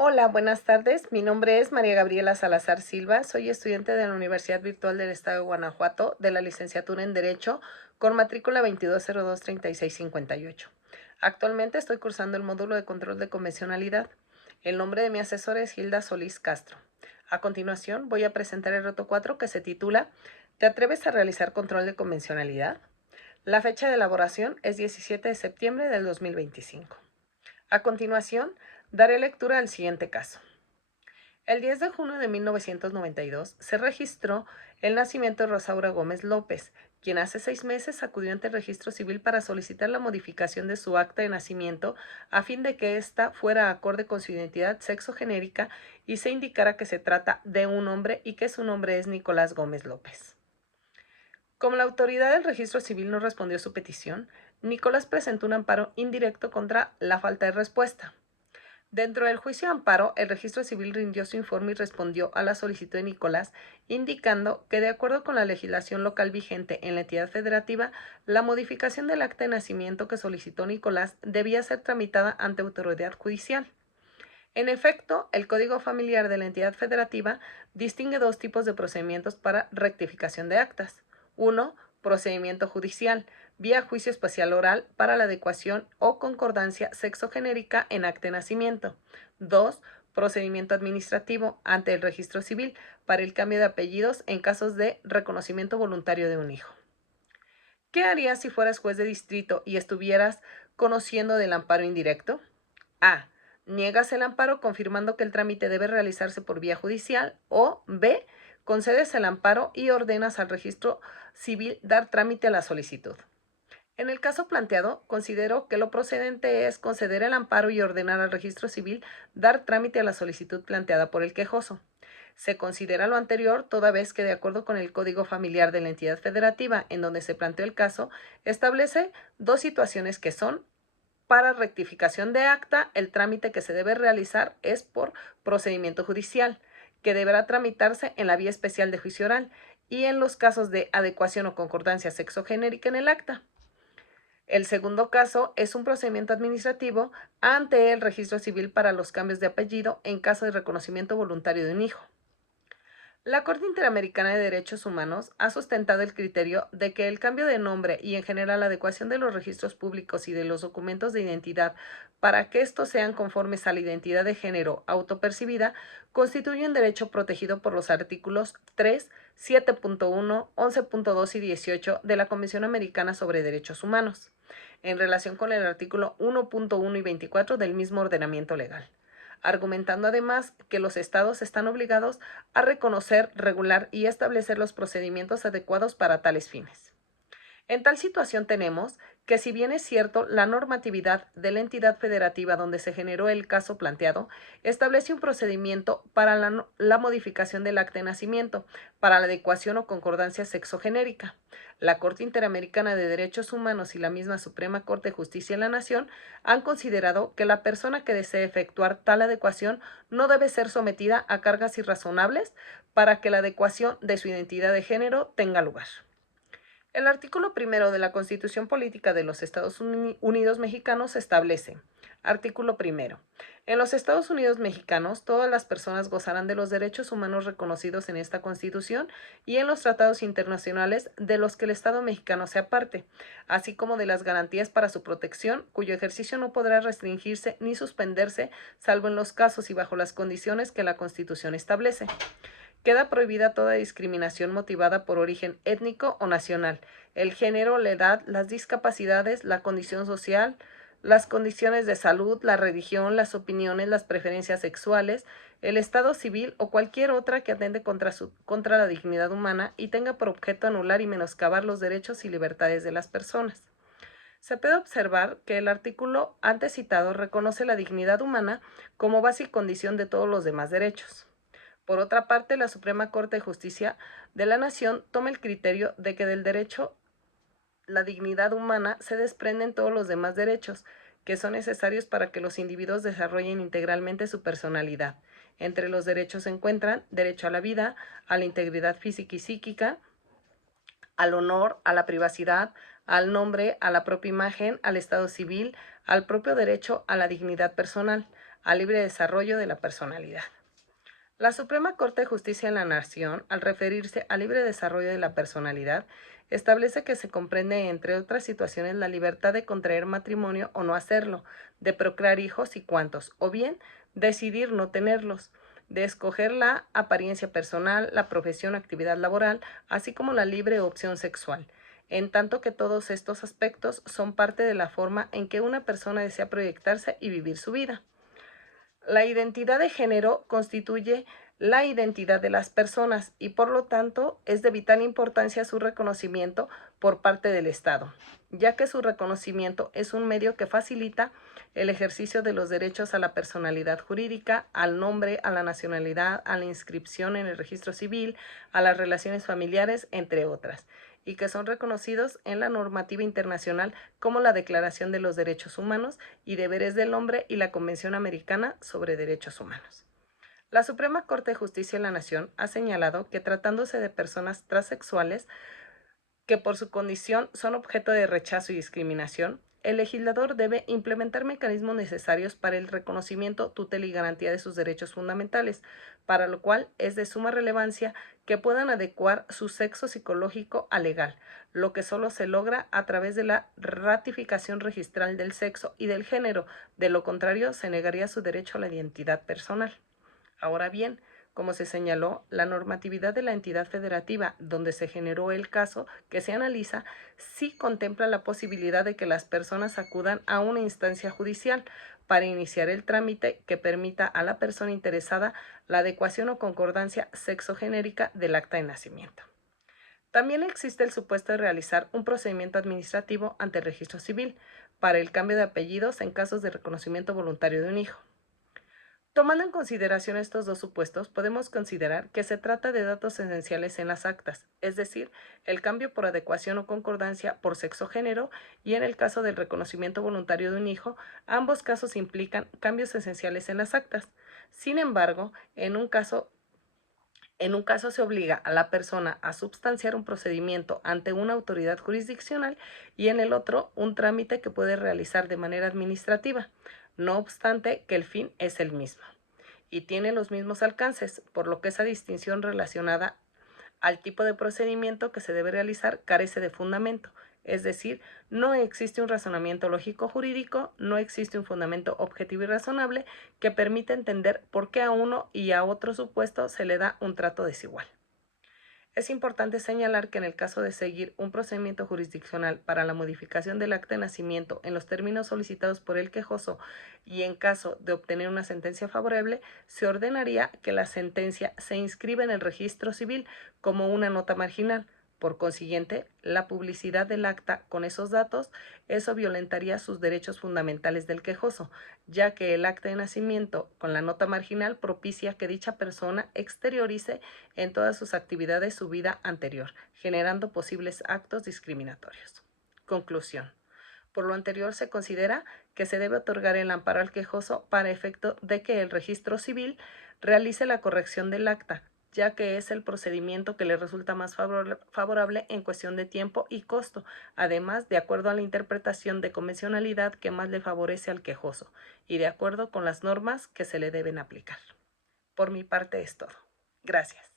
Hola, buenas tardes. Mi nombre es María Gabriela Salazar Silva. Soy estudiante de la Universidad Virtual del Estado de Guanajuato de la licenciatura en Derecho con matrícula 22023658. Actualmente estoy cursando el módulo de control de convencionalidad. El nombre de mi asesora es Hilda Solís Castro. A continuación voy a presentar el reto 4 que se titula ¿Te atreves a realizar control de convencionalidad? La fecha de elaboración es 17 de septiembre del 2025. A continuación, daré lectura al siguiente caso. El 10 de junio de 1992 se registró el nacimiento de Rosaura Gómez López, quien hace 6 meses acudió ante el registro civil para solicitar la modificación de su acta de nacimiento a fin de que ésta fuera acorde con su identidad sexogenérica y se indicara que se trata de un hombre y que su nombre es Nicolás Gómez López. Como la autoridad del registro civil no respondió a su petición, Nicolás presentó un amparo indirecto contra la falta de respuesta. Dentro del juicio de amparo, el registro civil rindió su informe y respondió a la solicitud de Nicolás, indicando que de acuerdo con la legislación local vigente en la entidad federativa, la modificación del acta de nacimiento que solicitó Nicolás debía ser tramitada ante autoridad judicial. En efecto, el Código Familiar de la entidad federativa distingue dos tipos de procedimientos para rectificación de actas. Uno, procedimiento judicial, vía juicio espacial oral para la adecuación o concordancia sexogenérica en acta de nacimiento. 2. Procedimiento administrativo ante el registro civil para el cambio de apellidos en casos de reconocimiento voluntario de un hijo. ¿Qué harías si fueras juez de distrito y estuvieras conociendo del amparo indirecto? A. Niegas el amparo confirmando que el trámite debe realizarse por vía judicial o B. Concedes el amparo y ordenas al registro civil dar trámite a la solicitud. En el caso planteado, considero que lo procedente es conceder el amparo y ordenar al registro civil dar trámite a la solicitud planteada por el quejoso. Se considera lo anterior toda vez que, de acuerdo con el Código Familiar de la entidad federativa en donde se planteó el caso, establece dos situaciones que son: para rectificación de acta, el trámite que se debe realizar es por procedimiento judicial, que deberá tramitarse en la vía especial de juicio oral, y en los casos de adecuación o concordancia sexogenérica en el acta. El segundo caso es un procedimiento administrativo ante el registro civil para los cambios de apellido en caso de reconocimiento voluntario de un hijo. La Corte Interamericana de Derechos Humanos ha sustentado el criterio de que el cambio de nombre y en general la adecuación de los registros públicos y de los documentos de identidad para que estos sean conformes a la identidad de género autopercibida constituye un derecho protegido por los artículos 3, 7.1, 11.2 y 18 de la Convención Americana sobre Derechos Humanos, en relación con el artículo 1.1 y 24 del mismo ordenamiento legal, argumentando además que los estados están obligados a reconocer, regular y establecer los procedimientos adecuados para tales fines. En tal situación tenemos que, si bien es cierto, la normatividad de la entidad federativa donde se generó el caso planteado establece un procedimiento para la modificación del acta de nacimiento, para la adecuación o concordancia sexogenérica. La Corte Interamericana de Derechos Humanos y la misma Suprema Corte de Justicia de la Nación han considerado que la persona que desee efectuar tal adecuación no debe ser sometida a cargas irrazonables para que la adecuación de su identidad de género tenga lugar. El artículo primero de la Constitución Política de los Estados Unidos Mexicanos establece: artículo primero. En los Estados Unidos Mexicanos, todas las personas gozarán de los derechos humanos reconocidos en esta Constitución y en los tratados internacionales de los que el Estado mexicano sea parte, así como de las garantías para su protección, cuyo ejercicio no podrá restringirse ni suspenderse, salvo en los casos y bajo las condiciones que la Constitución establece. Queda prohibida toda discriminación motivada por origen étnico o nacional, el género, la edad, las discapacidades, la condición social, las condiciones de salud, la religión, las opiniones, las preferencias sexuales, el estado civil o cualquier otra que atente contra la dignidad humana y tenga por objeto anular y menoscabar los derechos y libertades de las personas. Se puede observar que el artículo antes citado reconoce la dignidad humana como base y condición de todos los demás derechos. Por otra parte, la Suprema Corte de Justicia de la Nación toma el criterio de que del derecho la dignidad humana se desprenden todos los demás derechos que son necesarios para que los individuos desarrollen integralmente su personalidad. Entre los derechos se encuentran derecho a la vida, a la integridad física y psíquica, al honor, a la privacidad, al nombre, a la propia imagen, al estado civil, al propio derecho a la dignidad personal, al libre desarrollo de la personalidad. La Suprema Corte de Justicia de la Nación, al referirse al libre desarrollo de la personalidad, establece que se comprende, entre otras situaciones, la libertad de contraer matrimonio o no hacerlo, de procrear hijos y cuantos, o bien decidir no tenerlos, de escoger la apariencia personal, la profesión o actividad laboral, así como la libre opción sexual, en tanto que todos estos aspectos son parte de la forma en que una persona desea proyectarse y vivir su vida. La identidad de género constituye la identidad de las personas y por lo tanto es de vital importancia su reconocimiento por parte del Estado, ya que su reconocimiento es un medio que facilita el ejercicio de los derechos a la personalidad jurídica, al nombre, a la nacionalidad, a la inscripción en el registro civil, a las relaciones familiares, entre otras, y que son reconocidos en la normativa internacional como la Declaración de los Derechos Humanos y Deberes del Hombre y la Convención Americana sobre Derechos Humanos. La Suprema Corte de Justicia de la Nación ha señalado que tratándose de personas transexuales que por su condición son objeto de rechazo y discriminación, el legislador debe implementar mecanismos necesarios para el reconocimiento, tutela y garantía de sus derechos fundamentales, para lo cual es de suma relevancia que puedan adecuar su sexo psicológico al legal, lo que solo se logra a través de la ratificación registral del sexo y del género, de lo contrario se negaría su derecho a la identidad personal. Ahora bien, como se señaló, la normatividad de la entidad federativa donde se generó el caso que se analiza sí contempla la posibilidad de que las personas acudan a una instancia judicial para iniciar el trámite que permita a la persona interesada la adecuación o concordancia sexogenérica del acta de nacimiento. También existe el supuesto de realizar un procedimiento administrativo ante el registro civil para el cambio de apellidos en casos de reconocimiento voluntario de un hijo. Tomando en consideración estos dos supuestos, podemos considerar que se trata de datos esenciales en las actas, es decir, el cambio por adecuación o concordancia por sexo o género, y en el caso del reconocimiento voluntario de un hijo, ambos casos implican cambios esenciales en las actas. Sin embargo, en un caso se obliga a la persona a substanciar un procedimiento ante una autoridad jurisdiccional y en el otro un trámite que puede realizar de manera administrativa, no obstante que el fin es el mismo y tiene los mismos alcances, por lo que esa distinción relacionada al tipo de procedimiento que se debe realizar carece de fundamento, es decir, no existe un razonamiento lógico jurídico, no existe un fundamento objetivo y razonable que permita entender por qué a uno y a otro supuesto se le da un trato desigual. Es importante señalar que en el caso de seguir un procedimiento jurisdiccional para la modificación del acta de nacimiento en los términos solicitados por el quejoso y en caso de obtener una sentencia favorable, se ordenaría que la sentencia se inscriba en el registro civil como una nota marginal. Por consiguiente, la publicidad del acta con esos datos, eso violentaría sus derechos fundamentales del quejoso, ya que el acta de nacimiento con la nota marginal propicia que dicha persona exteriorice en todas sus actividades su vida anterior, generando posibles actos discriminatorios. Conclusión. Por lo anterior, se considera que se debe otorgar el amparo al quejoso para efecto de que el registro civil realice la corrección del acta, ya que es el procedimiento que le resulta más favorable en cuestión de tiempo y costo, además de acuerdo a la interpretación de convencionalidad que más le favorece al quejoso y de acuerdo con las normas que se le deben aplicar. Por mi parte es todo. Gracias.